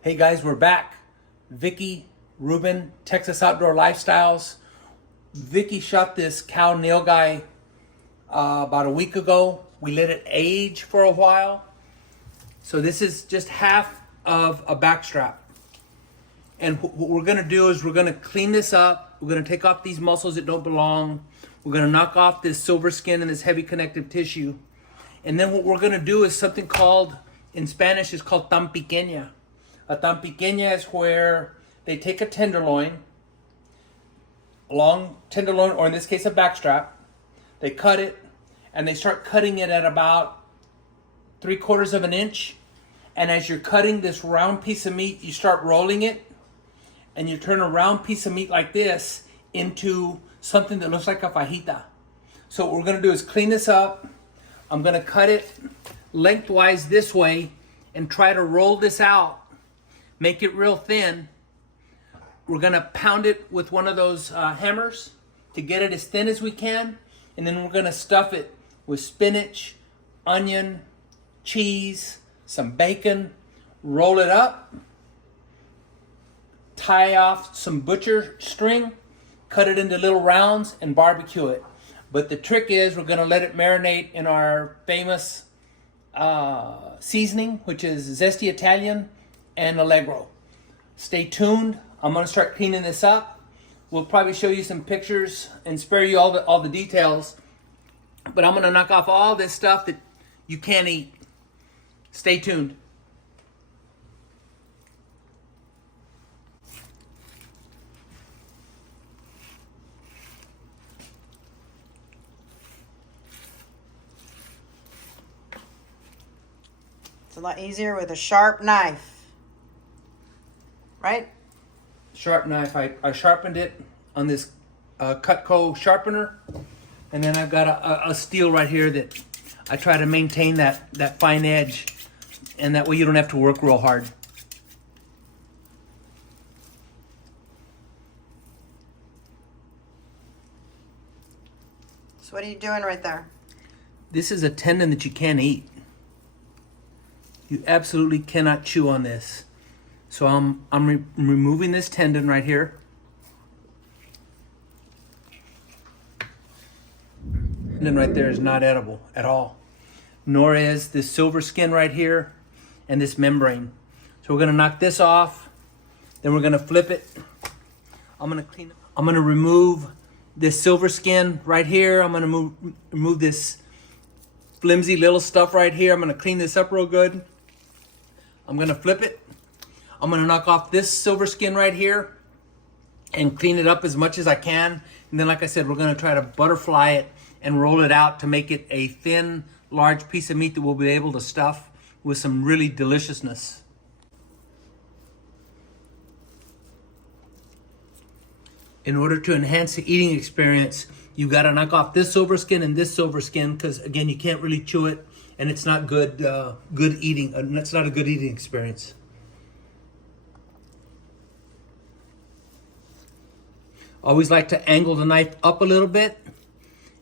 Hey guys, we're back. Vicky, Ruben, Texas Outdoor Lifestyles. Vicky shot this cow Nilgai about a week ago. We let it age for a while. So this is just half of a backstrap. And what we're gonna do is we're gonna clean this up. We're gonna take off these muscles that don't belong. We're gonna knock off this silver skin and this heavy connective tissue. And then what we're gonna do is something called, in Spanish, is called tan pequeña. A tan pequeña is where they take a tenderloin, a long tenderloin, or in this case a backstrap. They cut it, and they start cutting it at about 3/4 of an inch. And as you're cutting this round piece of meat, you start rolling it, and you turn a round piece of meat like this into something that looks like a fajita. So what we're gonna do is clean this up. I'm gonna cut it lengthwise this way and try to roll this out, make it real thin. We're gonna pound it with one of those hammers to get it as thin as we can. And then we're gonna stuff it with spinach, onion, cheese, some bacon, roll it up, tie off some butcher string, cut it into little rounds, and barbecue it. But the trick is we're gonna let it marinate in our famous seasoning, which is Zesty Italian and Allegro. Stay tuned. I'm gonna start cleaning this up. We'll probably show you some pictures and spare you all the details. But I'm gonna knock off all this stuff that you can't eat. Stay tuned. It's a lot easier with a sharp knife, right? Sharp knife. I sharpened it on this Cutco sharpener, and then I've got a steel right here that I try to maintain that fine edge, and that way you don't have to work real hard. So what are you doing right there? This is a tendon that you can't eat. You absolutely cannot chew on this. So I'm removing this tendon right here. Tendon right there is not edible at all. Nor is this silver skin right here and this membrane. So we're gonna knock this off. Then we're gonna flip it. I'm gonna remove this silver skin right here. I'm gonna remove this flimsy little stuff right here. I'm gonna clean this up real good. I'm gonna flip it. I'm gonna knock off this silver skin right here and clean it up as much as I can. And then, like I said, we're gonna try to butterfly it and roll it out to make it a thin, large piece of meat that we'll be able to stuff with some really deliciousness. In order to enhance the eating experience, you gotta knock off this silver skin and this silver skin, because again, you can't really chew it, and it's not good eating. It's not a good eating experience. Always like to angle the knife up a little bit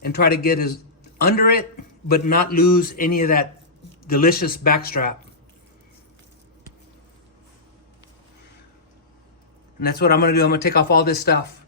and try to get as under it, but not lose any of that delicious backstrap. And that's what I'm gonna do. I'm gonna take off all this stuff.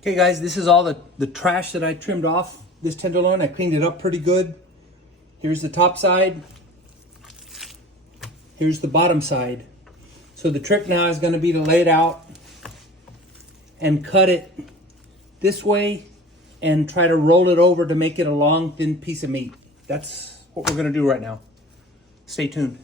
Okay guys, this is all the trash that I trimmed off this tenderloin. I cleaned it up pretty good. Here's the top side. Here's the bottom side. So the trick now is gonna be to lay it out and cut it this way and try to roll it over to make it a long, thin piece of meat. That's what we're gonna do right now. Stay tuned.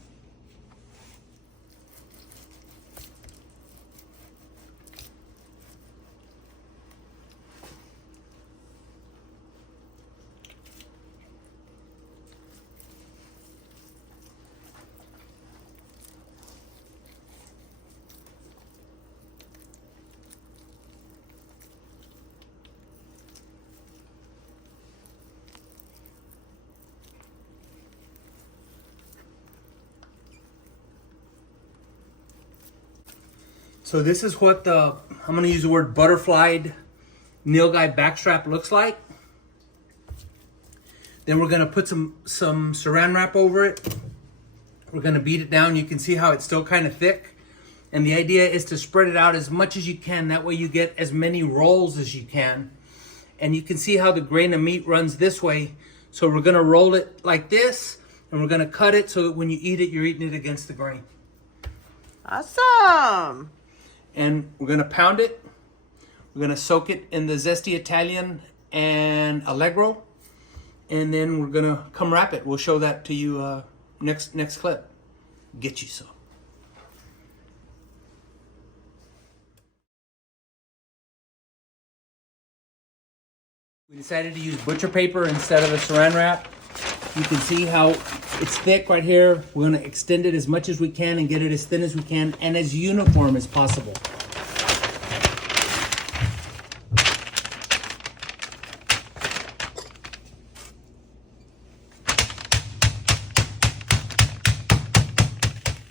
So this is what I'm going to use the word butterflied Nilgai backstrap looks like. Then we're going to put some saran wrap over it. We're going to beat it down. You can see how it's still kind of thick. And the idea is to spread it out as much as you can. That way you get as many rolls as you can. And you can see how the grain of meat runs this way. So we're going to roll it like this. And we're going to cut it so that when you eat it, you're eating it against the grain. Awesome. And we're going to pound it. We're going to soak it in the Zesty Italian and Allegro. And then we're going to come wrap it. We'll show that to you next clip. Get you some. We decided to use butcher paper instead of a saran wrap. You can see how it's thick right here. We're going to extend it as much as we can and get it as thin as we can and as uniform as possible.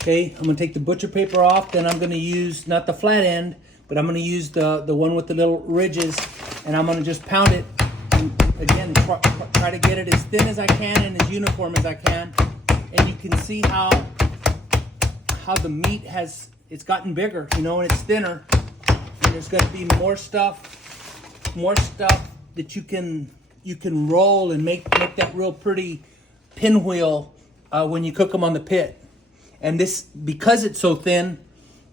Okay, I'm going to take the butcher paper off. Then I'm going to use, not the flat end, but I'm going to use the one with the little ridges. And I'm going to just pound it. And again, try to get it as thin as I can and as uniform as I can. And you can see how the meat it's gotten bigger, you know, and it's thinner. And there's going to be more stuff that you can roll and make that real pretty pinwheel when you cook them on the pit. And this, because it's so thin,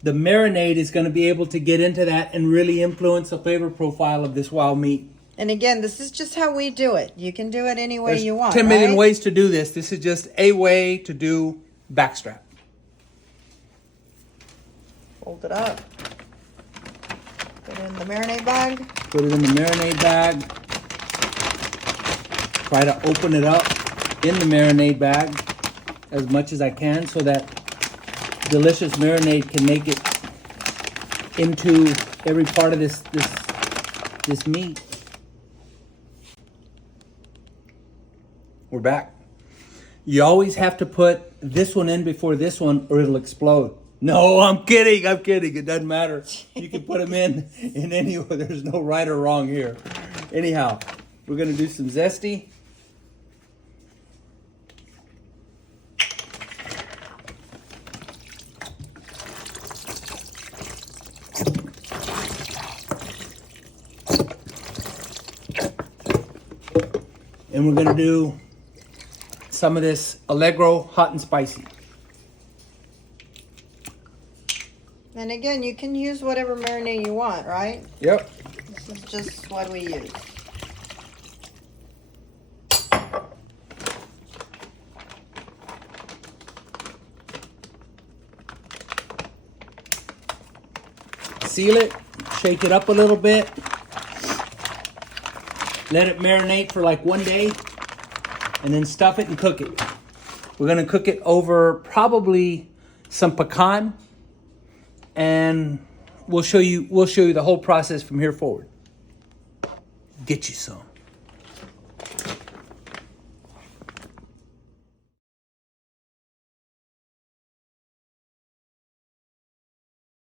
the marinade is going to be able to get into that and really influence the flavor profile of this wild meat. And again, this is just how we do it. You can do it any way you want. 10 million right? ways to do this. This is just a way to do backstrap. Fold it up. Put it in the marinade bag. Put it in the marinade bag. Try to open it up in the marinade bag as much as I can so that delicious marinade can make it into every part of this meat. We're back. You always have to put this one in before this one or it'll explode. No, I'm kidding. It doesn't matter. You can put them in any way. There's no right or wrong here. Anyhow, we're going to do some zesty. And we're going to do some of this Allegro hot and spicy. And again, you can use whatever marinade you want, right? Yep. This is just what we use. Seal it, shake it up a little bit. Let it marinate for like 1 day and then stuff it and cook it. We're going to cook it over probably some pecan and we'll show you the whole process from here forward. Get you some.